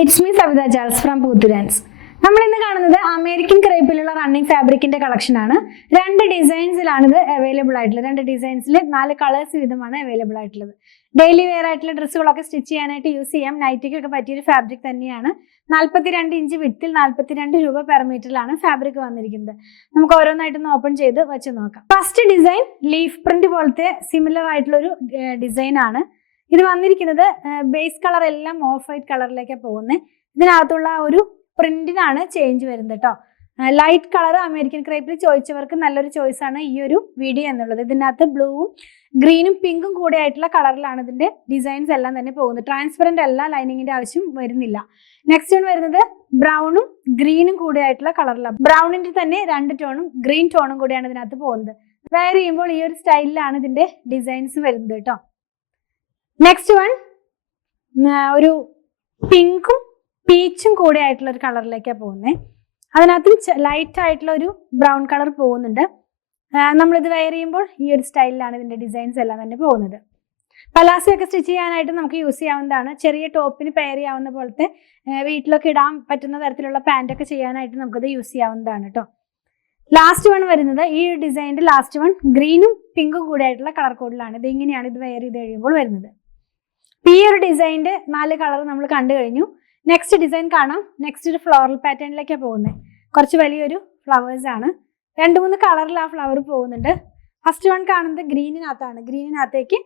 It's me Savita Charles from Puthurans. നമ്മൾ ഇന്ന് കാണുന്നത് അമേരിക്കൻ ക്രേപ്പിലുള്ള റണ്ണിങ് ഫാബ്രിക്കിന്റെ കളക്ഷൻ ആണ്. രണ്ട് ഡിസൈൻസിലാണ് ഇത് അവൈലബിൾ ആയിട്ടുള്ളത്. രണ്ട് ഡിസൈൻസിൽ 4 കളേഴ്സ് വീതമാണ് അവൈലബിൾ ആയിട്ടുള്ളത്. ഡെയിലി വെയർ ആയിട്ടുള്ള ഡ്രസ്സുകളൊക്കെ സ്റ്റിച്ച് ചെയ്യാനായിട്ട് യൂസ് ചെയ്യാം. നൈറ്റിക്കൊക്കെ പറ്റിയൊരു ഫാബ്രിക് തന്നെയാണ്. 42 ഇഞ്ച് വിഡ്ത്തിൽ 42 രൂപ പെർ മീറ്ററിലാണ് ഫാബ്രിക് വന്നിരിക്കുന്നത്. നമുക്ക് ഓരോന്നായിട്ടൊന്ന് ഓപ്പൺ ചെയ്ത് വെച്ച് നോക്കാം. ഫസ്റ്റ് ഡിസൈൻ ലീഫ് പ്രിന്റ് പോലത്തെ സിമിലർ ആയിട്ടുള്ള ഒരു ഡിസൈൻ ആണ്. ഇത് വന്നിരിക്കുന്നത് ബേസ് കളർ എല്ലാം ഓഫ് വൈറ്റ് കളറിലേക്കാണ് പോകുന്നത്. ഇതിനകത്തുള്ള ഒരു പ്രിന്റിനാണ് ചേഞ്ച് വരുന്നത് കേട്ടോ. ലൈറ്റ് കളർ അമേരിക്കൻ ക്രേപ്പിൽ ചോദിച്ചവർക്ക് നല്ലൊരു ചോയ്സ് ആണ് ഈ ഒരു വീഡിയോ എന്നുള്ളത്. ഇതിനകത്ത് ബ്ലൂവും ഗ്രീനും പിങ്കും കൂടെ ആയിട്ടുള്ള കളറിലാണ് ഇതിന്റെ ഡിസൈൻസ് എല്ലാം തന്നെ പോകുന്നത്. ട്രാൻസ്പെറന്റ് അല്ല, ലൈനിങ്ങിന്റെ ആവശ്യം വരുന്നില്ല. നെക്സ്റ്റ് വൺ വരുന്നത് ബ്രൗണും ഗ്രീനും കൂടെ ആയിട്ടുള്ള കളറിലാണ്. ബ്രൗണിന്റെ തന്നെ 2 ടോണും ഗ്രീൻ ടോണും കൂടെയാണ് ഇതിനകത്ത് പോകുന്നത്. വെയർ ചെയ്യുമ്പോൾ ഈ ഒരു സ്റ്റൈലിലാണ് ഇതിന്റെ ഡിസൈൻസ് വരുന്നത് കേട്ടോ. നെക്സ്റ്റ് വൺ ഒരു പിങ്കും പീച്ചും കൂടെ ആയിട്ടുള്ള ഒരു കളറിലേക്കാണ് പോകുന്നത്. അതിനകത്ത് ലൈറ്റ് ആയിട്ടുള്ള ഒരു ബ്രൗൺ കളർ പോകുന്നുണ്ട്. നമ്മളിത് വെയർ ചെയ്യുമ്പോൾ ഈ ഒരു സ്റ്റൈലിലാണ് ഇതിന്റെ ഡിസൈൻസ് എല്ലാം തന്നെ പോകുന്നത്. പലാസോ ഒക്കെ സ്റ്റിച്ച് ചെയ്യാനായിട്ട് നമുക്ക് യൂസ് ചെയ്യാവുന്നതാണ്. ചെറിയ ടോപ്പിന് പെയർ ചെയ്യാവുന്ന പോലത്തെ വീട്ടിലൊക്കെ ഇടാൻ പറ്റുന്ന തരത്തിലുള്ള പാൻറ്റൊക്കെ ചെയ്യാനായിട്ട് നമുക്കത് യൂസ് ചെയ്യാവുന്നതാണ് കേട്ടോ. ലാസ്റ്റ് വൺ വരുന്നത് ഈ ഡിസൈനിന്റെ ലാസ്റ്റ് വൺ ഗ്രീനും പിങ്കും കൂടെ ആയിട്ടുള്ള കളർ കോഡിലാണ്. ഇത് ഇങ്ങനെയാണ് ഇത് വെയർ ചെയ്ത് കഴിയുമ്പോൾ വരുന്നത്. ഈ ഒരു ഡിസൈനിന്റെ 4 കളർ നമ്മൾ കണ്ടു കഴിഞ്ഞു. നെക്സ്റ്റ് ഡിസൈൻ കാണാം. നെക്സ്റ്റ് ഒരു ഫ്ലോറൽ പാറ്റേണിലേക്കാണ് പോകുന്നത്. കുറച്ച് വലിയൊരു ഫ്ലവേഴ്സ് ആണ്. 2-3 കളറിൽ ആ ഫ്ലവർ പോകുന്നുണ്ട്. ഫസ്റ്റ് വൺ കാണുന്നത് ഗ്രീനിനകത്താണ്. ഗ്രീനിനകത്തേക്ക്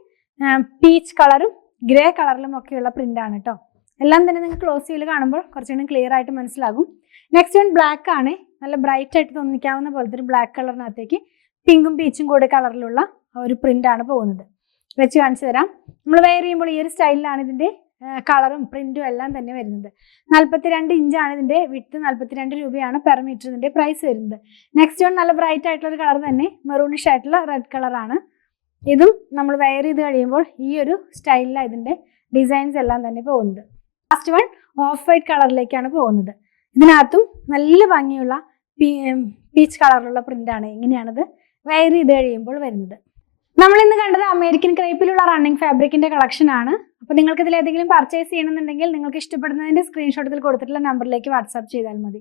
പീച്ച് കളറും ഗ്രേ കളറിലും ഒക്കെയുള്ള പ്രിന്റ് ആണ് കേട്ടോ. എല്ലാം തന്നെ നിങ്ങൾക്ക് ക്ലോസ് ചെയ്ത് കാണുമ്പോൾ കുറച്ചുകൂടി ക്ലിയർ ആയിട്ട് മനസ്സിലാകും. നെക്സ്റ്റ് വൺ ബ്ലാക്ക് ആണ്. നല്ല ബ്രൈറ്റ് ആയിട്ട് തോന്നിക്കാവുന്ന പോലത്തെ ഒരു ബ്ലാക്ക് കളറിനകത്തേക്ക് പിങ്കും പീച്ചും കൂടെ കളറിലുള്ള ഒരു പ്രിന്റ് ആണ് പോകുന്നത്. വെച്ച് കാണിച്ചു തരാം. നമ്മൾ വെയർ ചെയ്യുമ്പോൾ ഈ ഒരു സ്റ്റൈലിലാണ് ഇതിന്റെ കളറും പ്രിന്റും എല്ലാം തന്നെ വരുന്നത്. 42 ഇഞ്ചാണ് ഇതിന്റെ വിഡ്ത്ത്. 42 രൂപയാണ് പെർ മീറ്റർ ഇതിന്റെ പ്രൈസ് വരുന്നത്. നെക്സ്റ്റ് വൺ നല്ല ബ്രൈറ്റ് ആയിട്ടുള്ള ഒരു കളർ തന്നെ, മെറൂണിഷ് ആയിട്ടുള്ള റെഡ് കളറാണ്. ഇതും നമ്മൾ വെയർ ചെയ്ത് കഴിയുമ്പോൾ ഈ ഒരു സ്റ്റൈലിലാണ് ഇതിന്റെ ഡിസൈൻസ് എല്ലാം തന്നെ പോകുന്നത്. ലാസ്റ്റ് വൺ ഓഫ് വൈറ്റ് കളറിലേക്കാണ് പോകുന്നത്. ഇതിനകത്തും നല്ല ഭംഗിയുള്ള പീച്ച് കളറിലുള്ള പ്രിന്റാണ്. ഇങ്ങനെയാണിത് വെയർ ചെയ്ത് കഴിയുമ്പോൾ വരുന്നത്. നമ്മൾ ഇന്ന് കണ്ടത് അമേരിക്കൻ ക്രേപ്പിലുള്ള റണ്ണിങ് ഫാബ്രിക്കിന്റെ കളക്ഷൻ ആണ്. അപ്പോൾ നിങ്ങൾക്ക് ഇതിൽ ഏതെങ്കിലും പർച്ചേസ് ചെയ്യണമെന്നുണ്ടെങ്കിൽ നിങ്ങൾക്ക് ഇഷ്ടപ്പെടുന്നതിന്റെ സ്ക്രീൻഷോട്ടിൽ കൊടുത്തിട്ടുള്ള നമ്പറിലേക്ക് വാട്സാപ്പ് ചെയ്താൽ മതി.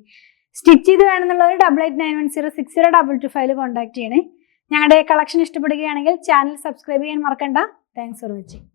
സ്റ്റിച്ച് ചെയ്ത് വേണമെന്നുള്ളവർ 8891060225 കോൺടാക്ട് ചെയ്യണേ. ഞങ്ങളുടെ കളക്ഷൻ ഇഷ്ടപ്പെടുകയാണെങ്കിൽ ചാനൽ സബ്സ്ക്രൈബ് ചെയ്യാൻ മറക്കണ്ട. Thanks for watching.